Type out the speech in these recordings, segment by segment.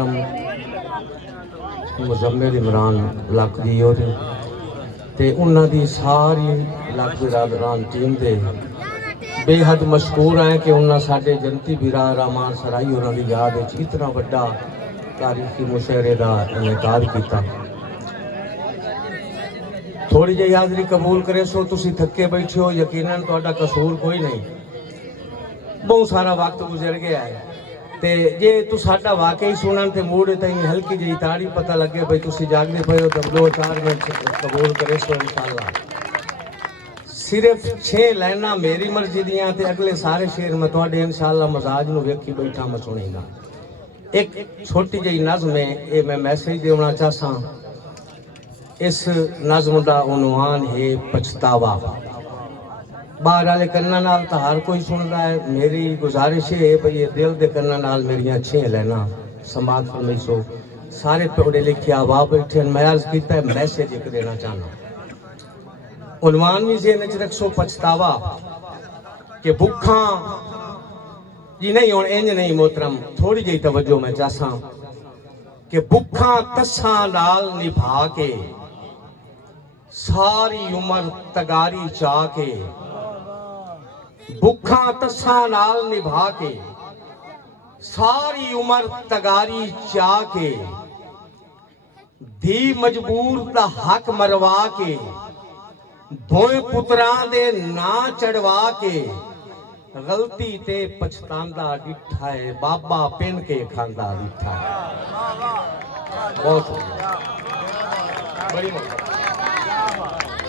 मोहतरम मुजम्मिल इमरान लक जी और ते उन्हां दी सारी लक बिरादरान टीम दे बेहद मशहूर हैं कि उन्हें साढ़े जनती बिरा रहमान सराई उन्होंने याद इतना बड़ा तारीखी मुशायरे का इनेकाद किया। थोड़ी जी हाजरी कबूल करे सो तुसी थके बैठे हो, यकीनन तुहाडा कसूर कोई नहीं, बहुत सारा वक्त गुजर गया है। ते जे तू साडा वाकई सुनन ते मूड तई हल्की जी ताड़ी पता लगे भाई तुसी जागदे पे हो तो 2-4 मिनट कबूल करे सो इंशाअल्लाह। सिर्फ 6 लाइना मेरी मर्जी दियां ते अगले सारे शेर मैं तुहाडे इंशाअल्लाह मजाज नूं वेखी बैठा मैं सुनीगा। एक छोटी जी नज़म है, ये मैं मैसेज देना चाहसा। इस नज़म का उन्वान है पछतावा। बाहर वाले कन्ना नाल तो हर कोई सुनता है, मेरी गुजारिश है भाई ये दिल के कन्ना नाल मेरिया 6 लाइना समात फरमाइसो। सारे पढ़े लिखे आवा बैठे, मैं अर्ज किया मैसेज एक देना चाहना। उन्वान भी जेहन च रखसो पछतावा कि भुखा जी नहीं हूँ इंज नहीं मोहतरम, थोड़ी जी तवज्जो मैं चाहसा कि भुखा तस्सा नाल निभा के सारी उम्र तगारी चा के, भुखा तस्सा नाल निभा के सारी उम्र तगारी चा के, धी मजबूर दा हक मरवा के, भोए पुत्रां दे ना चढ़वा के, गलती ते पछतांदा डिठा है, बाबा पिन के खांदा डिठा है। बहुत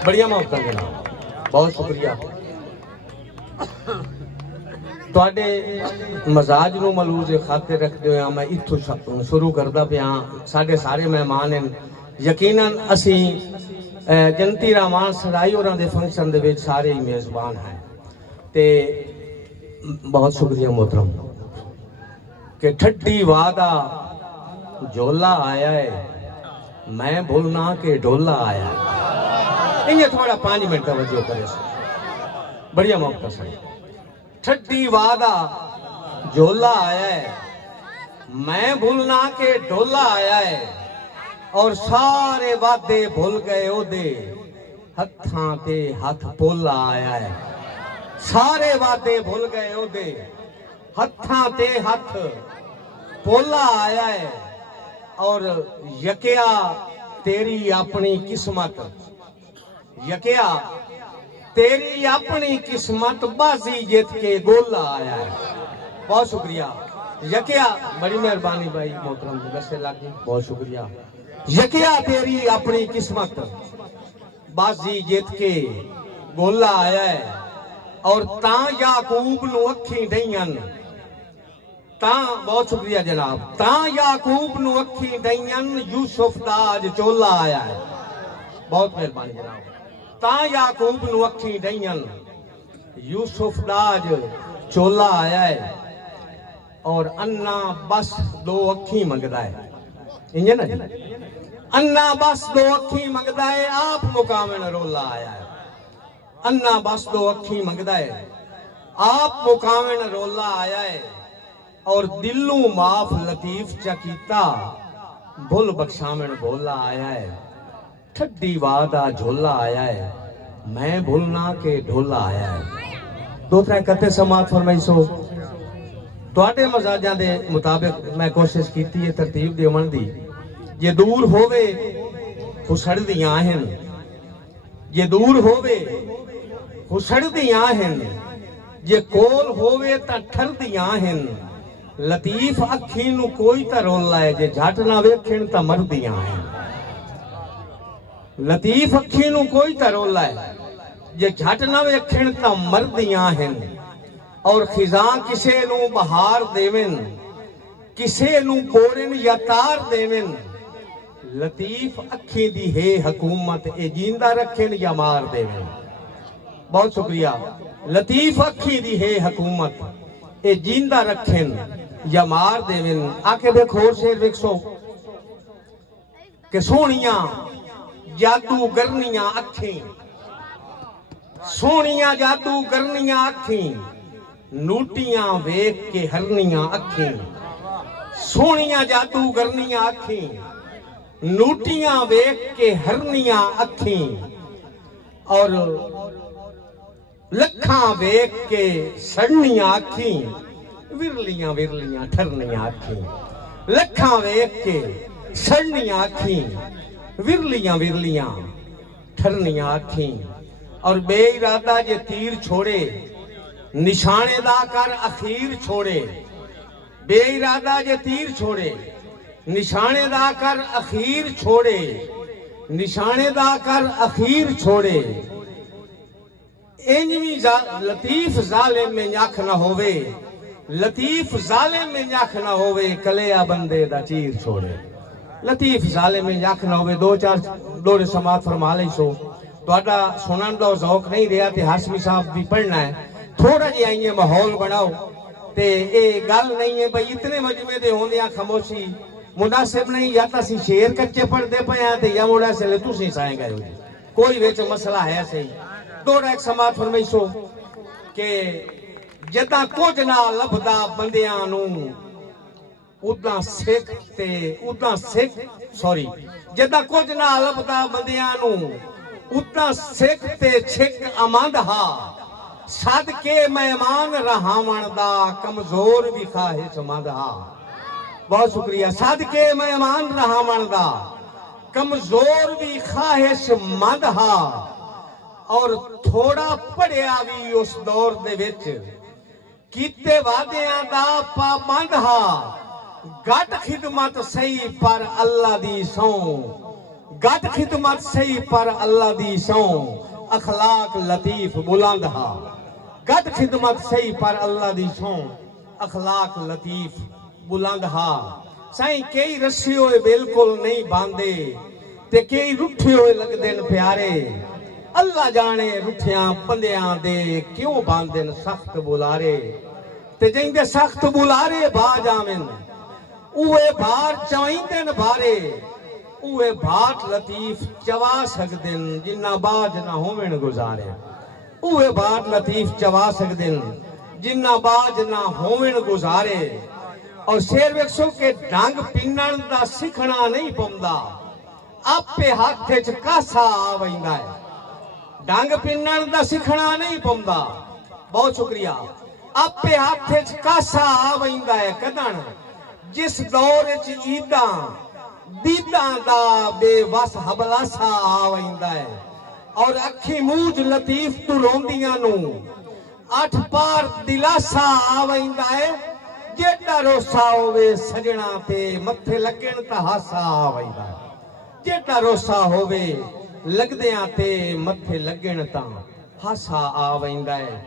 बढ़िया मोहब्बत जनाब, बहुत शुक्रिया। तुहाडे मजाज नूं मलूज़ खातिर रखते हुए मैं इत्थों शुरू करदा पिया। साडे सारे मेहमान हैं, यकीनन असी जनती रहमान सराई और दे फंक्शन दे विच सारे ही मेज़बान हैं। ते बहुत शुक्रिया मोहतरम कि ठट्टी वादा झोला आया है, मैं भूलना के ढोला आया है। इन्हें थोड़ा 5 मिनट तवज्जो करे, बढ़िया मौका सही। ठट्टी वादा झोला आया है, मैं भूलना के ढोला आया है, और सारे वादे भूल गए ओदे, हत्थां ते हथ पोला आया है। सारे वादे भूल गए ओदे, हत्थां ते हथ पोला आया है, और यकिया तेरी अपनी किस्मत, यकिया तेरी अपनी किस्मत बाजी जीत के गोला आया है। बहुत शुक्रिया यकिया, बड़ी मेहरबानी भाई मोहतरम दसे लागी, बहुत शुक्रिया। यकिया तेरी अपनी किस्मत बाजी जीत के गोला आया है, और ता याकूब नू अखी दईयन, ता बहुत शुक्रिया जनाब, ता याकूब नू अखी दईयन यूसुफ दा अज चोला आया है। बहुत मेहरबानी जनाब। ता याकूब नू अखी दईयन यूसुफ दा अज चोला आया है, और अन्ना बस 2 अखी मंगदा है। इंज ना अन्ना बस 2 अखी मंगदा है, आप मुकामिन रोला आया है। अन्ना बस 2 अखी मंगदा है, आप मुकामिन रोला आया है, और दिलू माफ लतीफ चकीता भुल बख्शामिन भोला आया है। ठड्डी वादा झोला आया है, मैं भूलना के ढोला आया है। 2-3 कते समात फरमाइसो। तुहाडे मजाजां दे मुताबिक मैं कोशिश की है तरतीब देवन दी। जे दूर होवे खुसड़दियां हन, जे दूर होवे खुसड़दियां हन, जे कोल होवे तां ठरदियां हन। लतीफ अखी नू कोई तां रोला है, जे झट ना वेखण तां मरदियां हन। लतीफ अखी नू कोई तां रोला है, जे झट ना वेखण तां मरदियां हन। और खिजां किसे नू बहार देवन, किसे नू बोरन या तार देवन। लतीफ अखी दी है हुकूमत, ए जिंदा रखन या मार देवन। बहुत शुक्रिया। लतीफ अखी दी है हुकूमत, ए जिंदा रखन या मार देवन। आके देखो शेर वेखसो कि सोहणियां जादू करनियां अखी, सोहणियां जादू करनियां अखी, नूटियां वेख के हरनियां अखी। सोहणियां जादूगरनियां अखीं नूटियां वेख के हरनियां अखीं और लखां वेख के सड़नियां अखीं विरलियां विरलियां ठरनियां अखीं लखां वेख के सड़नियां अखीं विरलियां विरलियां ठरनियां अखीं और बेइरादा जे तीर छोड़े निशाने दा कर अखीर छोड़े बेइरादा जे तीर छोड़े निशाने दा कर अखीर छोड़े निशाने दा कर अखीर छोड़े इंजवी लतीफ जालिम में अख न होवे लतीफ जालिम में अख न होवे कलेया बंदे दा चीर छोड़े लतीफ जालिम में अख न होवे दो चार दोरे समात फरमा ले सो ਤੁਹਾਡਾ ਸੁਣਨ ਦਾ ਜ਼ੌਕ ਨਹੀਂ ਰਿਹਾ ਤੇ ਹਾਸ਼ਮੀ ਸਾਹਿਬ ਵੀ ਪੜਨਾ ਹੈ थोड़ा जिहा इं माहौल बनाओ ते ये गल नहीं है भाई इतने मजमे दे होंदियां खामोशी मुनासिब नहीं या तो शेर कच्चे पढ़ते पे हैं या मुड़ा से तुम साए गए हो कोई विच मसला है सही थोड़ा एक समात फरमाइसो कि जदा कुछ ना लभदा बंदियां नू उदा सिख ते उदा सिख सॉरी जदा कुछ ना लभदा बंदियां नू उदा सिख ते छिक अमंद हा सद के मेहमान रहावण दा कमजोर भी खाहिश मंद हा बहुत शुक्रिया सद के मेहमान रहावण दा कमजोर भी खाहिश मंद हा और थोड़ा पढ़िया भी उस दौर दे विच कीते वादियां दा पाबंद हा घट खिदमत सही पर अल्लाह दी सौ घट खिदमत सही पर अल्लाह दी सौ अखलाक लतीफ बुलंद हा गट खिदमत सही पर अल्लाह दी सौ अखलाक लतीफ बुलंद हा साईं कई रस्से होए बिल्कुल नहीं बांधे ते कई रुठे होए लगदे न प्यारे अल्लाह जाने रुठियां पंदियां दे क्यों बांधे न सख्त बुलारे ते जिंदे सख्त बुलारे बाज आवन उहे बार चवाइंदे न बारे उहे भाट लतीफ चवा सकदे न जिन्ना बाज ना होवन गुजारे उहे बात लतीफ चवा सकते जिन्ना बाज ना होवन गुजारे और शेर वेखो के डंग पिनण दा सिखना नहीं पौंदा आपे हाथ च कासा आ वैंदा है डंग पिनण दा सिखना नहीं पौंदा बहुत शुक्रिया आपे हाथ च कासा आ वैंदा है कदन जिस दौर च ईदा दीदा दा बेवस हबलासा आ वैंदा है और अखी मूज लतीफ तू रोंदियां नू अठ पार दिलासा आ वैंदा है जेड़ा रोसा होवे सजना ते मथे लगण ता हासा आ वैंदा है जेड़ा रोसा होवे लगदियां ते मथे लगण ता हासा आ वैंदा है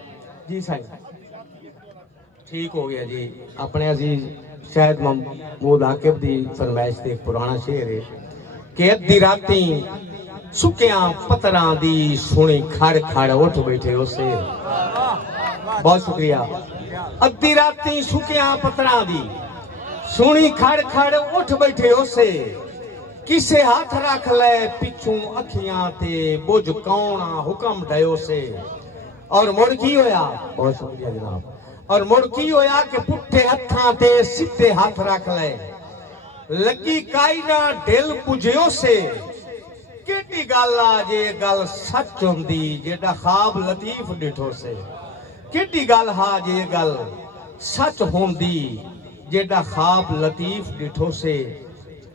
जी साईं ठीक हो गया जी अपने अजीज शायद महमूद आकिब दी फरमाइश ते पुराना शेर है कि अद्धी राती सुकिया पत्थर दी सुनी खड़ खड़ उठ बैठे उसे बहुत शुक्रिया अद्धी राती सुकिया पत्थर दी सुनी खड़ खड़ उठ बैठे उसे किसे हाथ रख ले पिछू अखियां ते बुझ कौना हुक्म डयो से और मुड़ की होया बहुत शुक्रिया जनाब और मुड़ की होया कि पुट्ठे हत्थां ते सीधे हाथ रख ले लगी काई ना दिल पुजयो से केडी गल आ जे गल सच हुंदी जेड़ा ख्वाब लतीफ डिठो से केडी गल हा जे गल सच होंदी जेड़ा ख्वाब लतीफ डिठो से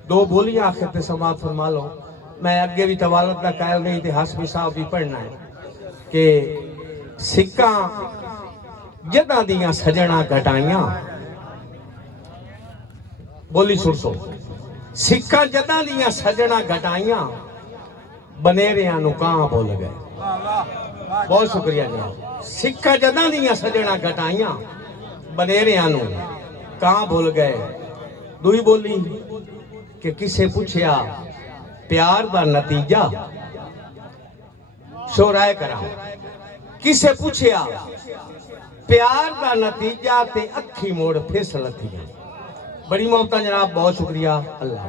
दो बोलियां आखिर पे समात फरमा लो मैं अगे भी तवालत का कायल नहीं थे हाशमी साहब भी पढ़ना है कि सिक्का जदा दियां सजना घटाइयां बोली सुन सो सिक्का जदा दियां सजना घटाइयां बनेरियां नु कां बोल गए बहुत शुक्रिया जनाब सिक्का जदा दियां सजना घटाइयां बनेरियां नु कां बोल गए दुई बोली कि किसे पूछया प्यार दा नतीजा शोराए करा किसे पूछया प्यार दा नतीजा ते अखी मोड़ फिसल थी बड़ी मोहब्बत जनाब बहुत शुक्रिया अल्लाह।